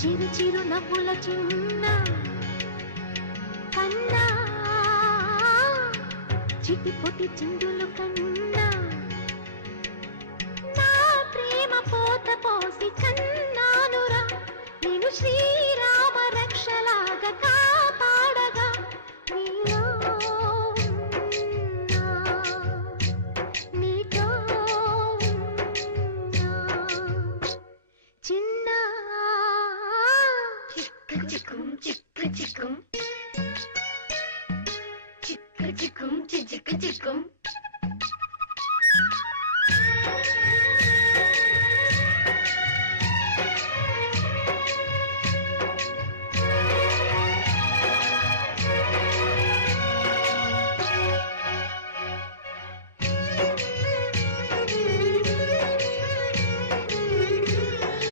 చిరు చిరు నవ్వుల చిన్న కన్నా చిటిపొటి చిందులు కన్నా నా ప్రేమ పోత పోసి కన్నానురా నేను శ్రీరామ రక్షలాగా కాపాడగా నీలో నీతో చిన్న చిక్కు చిక్కు చిక్కు చిక్కు